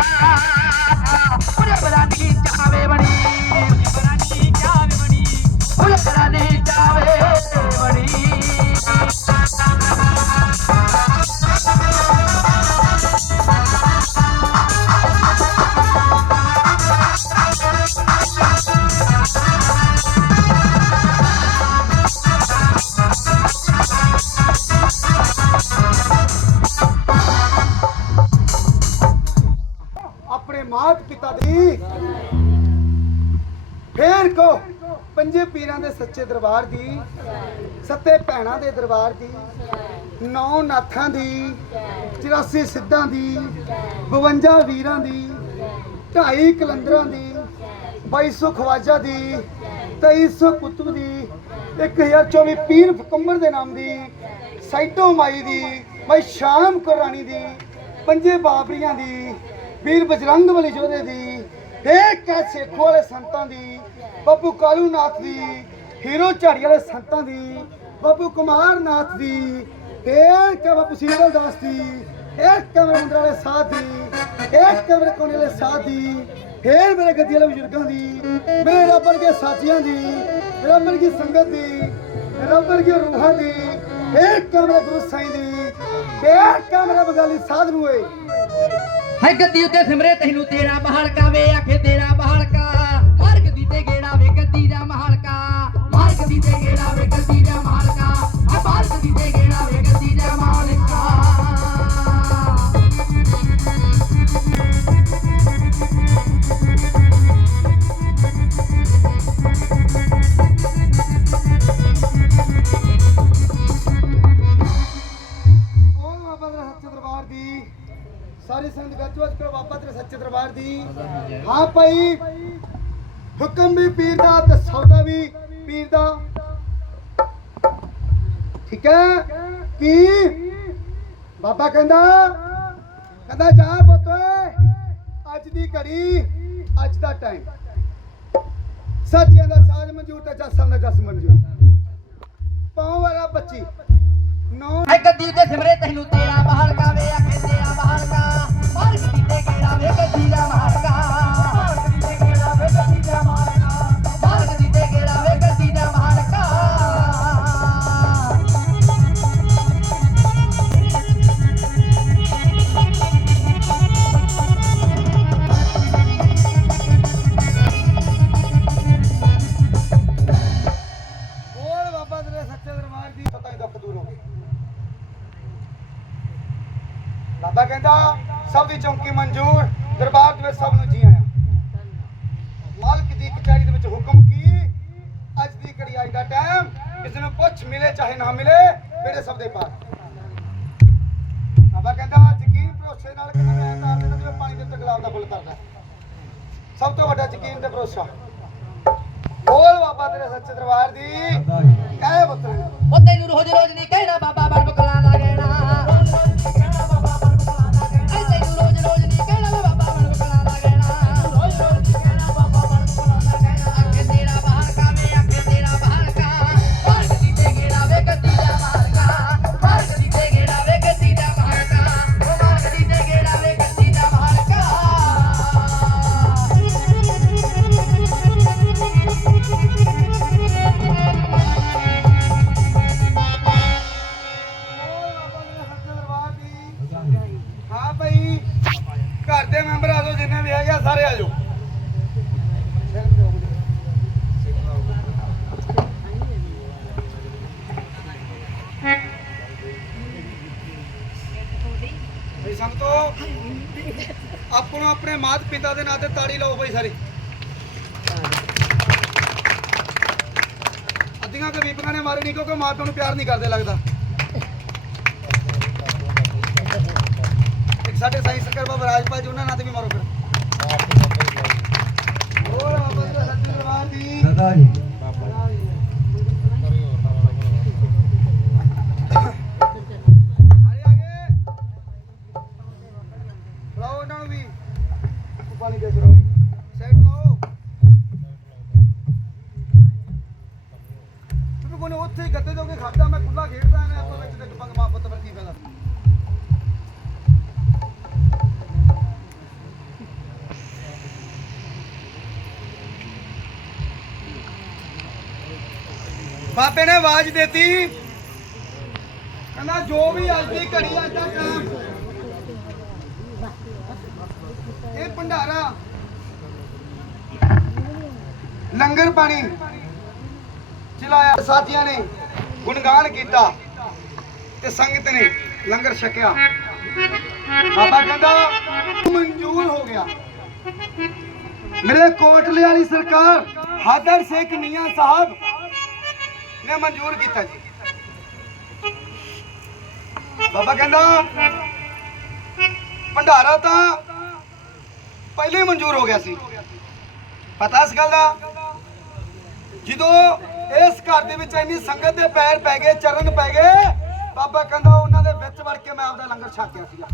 ਦਾ ਪੁਰੇ ਮਾਤ ਪਿਤਾ ਦੀ। ਫੇਰ ਕੋ ਪੰਜੇ ਪੀਰਾਂ ਦੇ ਸੱਚੇ ਦਰਬਾਰ ਦੀ, ਸੱਤੇ ਭੈਣਾਂ ਦੇ ਦਰਬਾਰ ਦੀ, ਨੌ ਨਾਥਾਂ ਦੀ 84 ਸਿੱਧਾਂ ਦੀ 52 ਵੀਰਾਂ ਦੀ, ਢਾਈ ਕਲੰਦਰਾਂ ਦੀ 2200 ਖਵਾਜਾ ਦੀ 2300 ਕੁਤਬ ਦੀ 1024 ਪੀਰ ਫਕੰਬਰ ਦੇ ਨਾਮ ਦੀ, ਸਾਈਟੋ ਮਾਈ ਦੀ ਮੈਂ ਸ਼ਾਮ ਕੁਰਾਨੀ ਦੀ, ਪੰਜੇ ਬਾਬਰੀਆਂ ਦੀ ਵੀਰ ਬਜਰੰਗ ਵਾਲੀ ਜੋਧੇ ਦੀ ਇੱਕ ਹੈ ਸੇਖੋ ਵਾਲੇ ਸੰਤਾਂ ਦੀ ਬੱਬੂ ਕਾਲੂ ਨਾਥ ਦੀ, ਹੀਰੋ ਝਾੜੀ ਵਾਲੇ ਸੰਤਾਂ ਦੀ ਬੱਬੂ ਕੁਮਾਰ ਨਾਥ ਦੀ ਫੇਰ ਕਾ ਬੱਬੂ ਸੀਤਲ ਦਾਸ ਦੀ ਇੱਕ ਕਮਰੇ ਮੰਦਰ ਵਾਲੇ ਸਾਧ ਦੀ ਇੱਕ ਕਮਰੇ ਕੋਨੇ ਵਾਲੇ ਸਾਧ ਦੀ ਫੇਰ ਮੇਰੇ ਗੱਦੀ ਵਾਲੇ ਬਜ਼ੁਰਗਾਂ ਦੀ, ਮੇਰੇ ਰੱਬ ਵਰਗੇ ਸਾਥੀਆਂ ਦੀ ਰੱਬ ਵਰਗੀ ਸੰਗਤ ਦੀ ਰੱਬ ਵਰਗੀ ਰੂਹਾਂ ਦੀ ਇੱਕ ਕਮਰੇ ਗੁਰੂ ਸਾਈਂ ਦੀ ਫੇਰ ਕਮਰੇ ਬੰਗਾਲੀ ਸਾਧ ਨੂੰ ਏ ਹੈ ਗੱਦੀ ਉੱਤੇ ਸਿਮਰੇ ਤੈਨੂੰ ਤੇਰਾ ਬਹਾਲਕਾ ਵੇ ਆਖੇ ਤੇਰਾ ਬਹਾਲਕਾ ਮਾਰ ਗੱਦੀ ਤੇ ਗੇੜਾ, ਵੇ ਗੱਦੀ ਦਾ ਮਹਾਲਕਾ। ਮਾਰ ਗੱਦੀ ਤੇ ਗੇੜਾ ਵੇ ਗੱਦੀ ਦਾ ਮਹਾਲਕਾ ਆ ਮਾਰ ਤੇ ਗੇੜਾ, ਵੇ ਗੱਦੀ ਦਾ ਮਹਾਲਕਾ। ਭਾਈ। ਹੁਕਮ ਵੀ ਪੀਰ ਦਾ ਤੇ ਸੌਦਾ ਵੀ ਪੀਰ ਦਾ। ਠੀਕ ਹੈ? ਕੀ? ਬਾਬਾ ਕਹਿੰਦਾ ਕਹਿੰਦਾ ਜਾ ਪੁੱਤ, ਅੱਜ ਦੀ ਘੜੀ, ਅੱਜ ਦਾ ਟਾਈਮ ਸੱਚਿਆਂ ਦਾ ਸਾਜ ਮਨਜੂਰ ਤੇ ਜੱਸਾਂ ਦਾ ਜਸ ਮਨਜੂਰ। ਪਾਉ ਵਾਲਾ 25 ਨੌ ਗੱਦੀ ਤੇ ਸਿਮਰੇ ਤੈਨੂੰ ਤੇਰਾ ਮਹਲ ਕਾ ਵੇ ਆਖੇ ਤੇਰਾ ਮਹਲ ਕਾ। ਮੇਰੇ ਸਭ ਦੇ ਪਾਸ ਬਾਬਾ ਕਹਿੰਦਾ ਯਕੀਨ ਭਰੋਸੇ ਨਾਲ ਕਿੰਨਾ ਮੈਂ ਕਰ ਦੇਣਾ ਜਿਵੇਂ ਪਾਣੀ ਦੇ ਉੱਤੇ ਗੁਲਾਬ ਦਾ ਫੁੱਲ ਕਰਦਾ ਸਭ ਤੋਂ ਵੱਡਾ ਯਕੀਨ ਤੇ ਭਰੋਸਾ। ਬੋਲ ਬਾਬਾ ਤੇਰੇ ਸੱਚੇ ਦਰਬਾਰ ਦੀ। ਕਹਿ ਪੁੱਤਰ। ਉਹ ਤੈਨੂੰ ਰੋਜ਼ ਰੋਜ਼ ਨਹੀਂ ਕਹਿਣਾ ਬਾਬਾ ਬਣ ਬਕਲਾਂ ਦਾ ਕਹਿਣਾ ਆਪਣੇ ਮਾਤ ਪਿਤਾ ਦੇ ਨਾਂ ਤੇ ਤਾੜੀ ਲਾਓ ਭਾਈ ਸਾਰੇ। ਅੱਧੀਆਂ ਕੇ ਬੀਬੀਆਂ ਨੇ ਮਾਰੇ ਨਹੀਂ ਕਿਉਂਕਿ ਮਾਂ ਪਿਓ ਨੂੰ ਪਿਆਰ ਨਹੀਂ ਕਰਦੇ ਲੱਗਦਾ। ਇੱਕ ਸਾਡੇ ਸਾਈਂ ਸਕਰ ਬਾਬਾ ਰਾਜਪਾਲ ਜੀ, ਉਹਨਾਂ ਨਾਂ ਤੇ ਵੀ ਮਾਰੋ ਫਿਰ। ਹੋਰ ਬਾਬਾ ਜੀ ਸੱਚੇ ਦਰਬਾਰ ਦੀ ਆਗੇ ਬਾਬੇ ਨੇ ਆਵਾਜ਼ ਦਿੱਤੀ। ਕਹਿੰਦਾ, ਜੋ ਵੀ ਅੱਜ ਦੀ ਘੜੀ ਅੱਜ ਦਾ ਟਾਈਮ ਇਹ ਭੰਡਾਰਾ। ਲੰਗਰ ਪਾਣੀ ਚਲਾਇਆ। ਸਾਥੀਆਂ ਨੇ ਗੁਣਗਾਨ ਕੀਤਾ ਤੇ ਸੰਗਤ ਨੇ ਲੰਗਰ ਛਕਿਆ। ਬਾਬਾ ਕਹਿੰਦਾ, ਮਨਜ਼ੂਰ ਹੋ ਗਿਆ। ਮੇਰੇ ਕੋਟਲੇ ਵਾਲੀ ਸਰਕਾਰ, ਹਾਦਰ ਸ਼ੇਖ ਮੀਆਂ ਸਾਹਿਬ ਨੇ ਮਨਜ਼ੂਰ ਕੀਤਾ ਜੀ। ਬਾਬਾ ਕਹਿੰਦਾ, ਭੰਡਾਰਾ ਤਾਂ ਪਹਿਲੇ ਹੀ ਮਨਜ਼ੂਰ ਹੋ ਗਿਆ ਸੀ। ਪਤਾ ਇਸ ਗੱਲ ਦਾ? ਜਦੋਂ ਇਸ ਘਰ ਦੇ ਵਿੱਚ ਇੰਨੀ ਸੰਗਤ ਦੇ ਪੈਰ ਪੈ ਗਏ, ਚਰਨ ਪੈ ਗਏ, ਬਾਬਾ ਕਹਿੰਦਾ ਉਹਨਾਂ ਦੇ ਵਿੱਚ ਵੜ ਕੇ ਮੈਂ ਆਪਦਾ ਲੰਗਰ ਛਕਿਆ ਸੀਗਾ।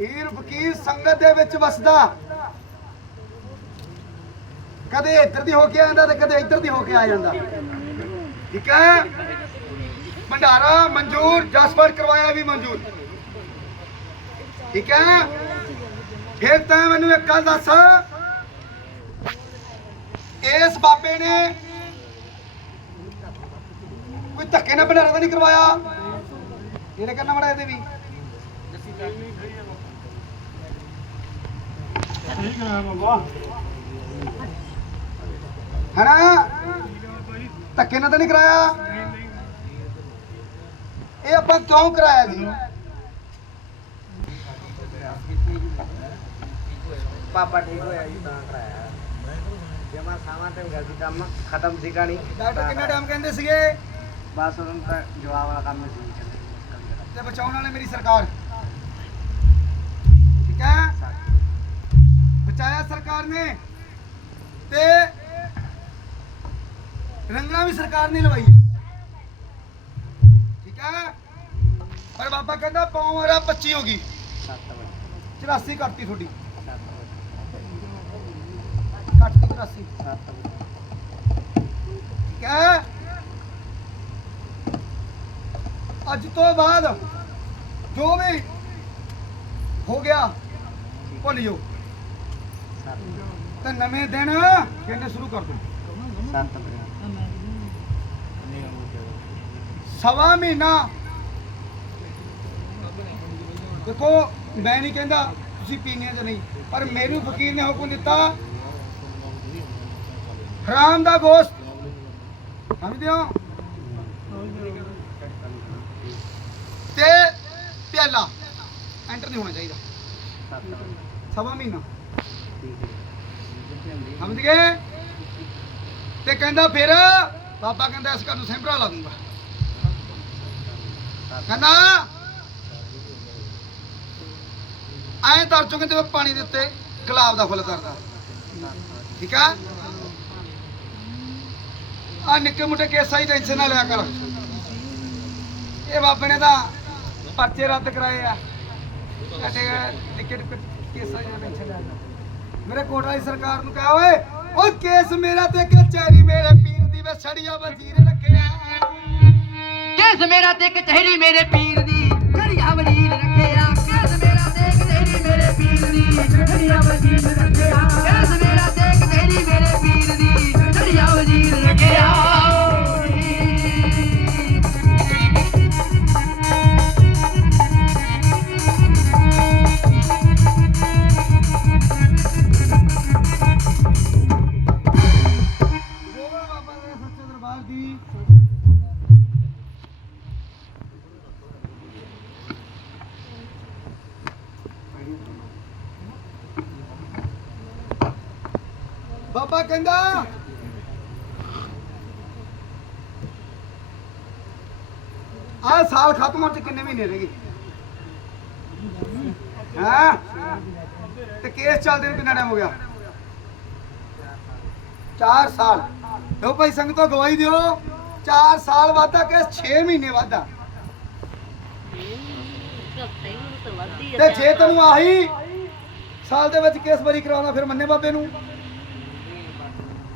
ਹੀਰ ਫਕੀਰ ਸੰਗਤ ਦੇ ਵਿੱਚ ਵਸਦਾ। ਕਦੇ ਇੱਧਰ ਦੀ ਹੋ ਕੇ ਆ ਜਾਂਦਾ ਤੇ ਕਦੇ ਇੱਧਰ ਦੀ ਹੋ ਕੇ ਆ ਜਾਂਦਾ। ਠੀਕ ਹੈ? ਭੰਡਾਰਾ ਮਨਜ਼ੂਰ ਜਸਪਰ ਕਰਵਾਇਆ ਵੀ ਮਨਜ਼ੂਰ। ਠੀਕ ਹੈ? ਫਿਰ ਤਾਂ ਮੈਨੂੰ ਇੱਕ ਗੱਲ ਦੱਸ। ਇਸ ਬਾਬੇ ਨੇ ਕੋਈ ਧੱਕੇ ਨਾਲ ਭੰਡਾਰਾ ਤਾਂ ਨਹੀਂ ਕਰਵਾਇਆ? ਇਹਨੇ ਕਰਨਾ ਮੜਾ ਇਹਦੇ ਵੀ? ਹੈਨਾ ਧੱਕੇ ਨਾਲ ਤਾਂ ਨਹੀਂ ਕਰਾਇਆ? ਇਹ ਆਪਾਂ ਕਿਉਂ ਕਰਾਇਆ ਜੀ? ਪਾਪਾ ਠੀਕ ਹੋਇਆ ਜੀ ਤਾਂ ਕਰਾਇਆ। ਜੇ ਮੈਂ ਸਾਵਾਂ ਤੇ ਗਿਆ ਸੀ ਕੰਮ ਖਤਮ ਸੀਗਾ ਨਹੀਂ ਡਾਕਟਰ ਕਿੰਨਾ ਟਾਈਮ ਕਹਿੰਦੇ ਸੀਗੇ? ਬਸ ਉਹਨਾਂ ਦਾ ਜਵਾਬ ਵਾਲਾ ਕੰਮ ਸੀ ਤੇ ਬਚਾਉਣ ਵਾਲੇ ਮੇਰੀ ਸਰਕਾਰ। ਠੀਕ ਹੈ? ਬਚਾਇਆ ਸਰਕਾਰ ਨੇ ਤੇ ਰੰਗਣਾ ਵੀ ਸਰਕਾਰ ਨੇ ਲਵਾਈ ਠੀਕ ਹੈ ਪਰ ਬਾਬਾ ਕਹਿੰਦਾ ਪੌਂ ਵਾਰਾ 25 ਹੋ ਗਈ। 84 ਕਰਤੀ ਤੁਹਾਡੀ। ਕੱਟਤੀ 84 ਠੀਕ ਹੈ ਅੱਜ ਤੋਂ ਬਾਅਦ ਜੋ ਵੀ ਹੋ ਗਿਆ ਭੁੱਲ ਜਾਓ। ਤੇ ਨਵੇਂ ਦਿਨ ਕਹਿੰਦੇ ਸ਼ੁਰੂ ਕਰ ਦੋ ਸਵਾ ਮਹੀਨਾ। ਦੇਖੋ, ਮੈਂ ਨਹੀਂ ਕਹਿੰਦਾ ਤੁਸੀਂ ਪੀਣੇ ਜਾਂ ਨਹੀਂ, ਪਰ ਮੈਨੂੰ ਫਕੀਰ ਨੇ ਹੁਕਮ ਦਿੱਤਾ। ਹਰਾਮ ਦਾ ਗੋਸ਼ਤ। ਸਮਝਦੇ ਹੋ? ਤੇ ਪਿਆਲਾ। ਐਂਟਰ ਨਹੀਂ ਹੋਣਾ ਚਾਹੀਦਾ। ਸਵਾ ਮਹੀਨਾ। ਸਮਝ ਗਏ? ਤੇ ਕਹਿੰਦਾ ਫਿਰ ਬਾਬਾ ਕਹਿੰਦਾ ਇਸ ਘਰ ਨੂੰ ਸੈਂਪਰਾ ਲਾ ਦੂੰਗਾ। ਕਹਿੰਦਾ, ਐਂ ਤਰ ਚੁੱਕੇ ਜਿਵੇਂ ਪਾਣੀ ਦੇ ਉੱਤੇ ਗੁਲਾਬ ਦਾ ਫੁੱਲ ਤਰਦਾ ਠੀਕ ਆ? ਆ ਨਿੱਕੇ ਮੁੱਟੇ ਕੇਸਾਂ ਹੀ ਟੈਨਸ਼ਨ ਨਾ ਲਿਆ ਕਰ। ਇਹ ਬਾਬੇ ਨੇ ਤਾਂ ਪਰਚੇ ਰੱਦ ਕਰਾਏ ਆ। ਸਾਡੇ ਨਿੱਕੇ ਨਿੱਕੇ ਕੇਸਾਂ ਦੀ ਟੈਨਸ਼ਨ ਲਿਆ। ਮੇਰੇ ਕੋਟ ਵਾਲੀ ਸਰਕਾਰ ਨੂੰ ਕਹਾ, ਓਏ ਉਹ ਕੇਸ ਮੇਰਾ ਤੇ ਕਚਹਿਰੀ ਮੇਰੇ ਪੀਰ ਦੀ ਵੇ ਛੜੀਆ ਵਜ਼ੀਰ ਰੱਖਿਆ। ਕਿਸ ਮੇਰਾ ਤੇ ਕਚਹਿਰੀ ਮੇਰੇ ਪੀਰ ਦੀ ਘੜੀਆ ਵਜ਼ੀਰ ਰੱਖਿਆ। ਕਿਸ ਮੇਰਾ ਤੇ ਕਚਹਿਰੀ ਮੇਰੇ ਪੀਰ ਦੀ ਘੜੀਆ ਵਜ਼ੀਰ ਰੱਖਿਆ। ਕਿਸ ਆ ਸਾਲ ਖਤਮ ਹੋਣ ਚ ਕਿੰਨੇ ਮਹੀਨੇ ਰਹਿ ਗਏ? ਹਾਂ? ਤੇ ਕੇਸ ਚੱਲਦੇ ਨੂੰ ਕਿੰਨਾ ਟਾਈਮ ਹੋ ਗਿਆ? 4 ਸਾਲ। ਲੋ ਭਾਈ, ਸੰਗਤੋਂ ਗਵਾਹੀ ਦਿਓ। 4 ਸਾਲ ਵਾਧਾ, ਕੇਸ 6 ਮਹੀਨੇ ਵਾਧਾ। ਤੇ ਜੇ ਤੈਨੂੰ ਆਹੀ ਸਾਲ ਦੇ ਵਿੱਚ ਕੇਸ ਬਰੀ ਕਰਾਉਣਾ, ਫਿਰ ਮੰਨੇ ਬਾਬੇ ਨੂੰ।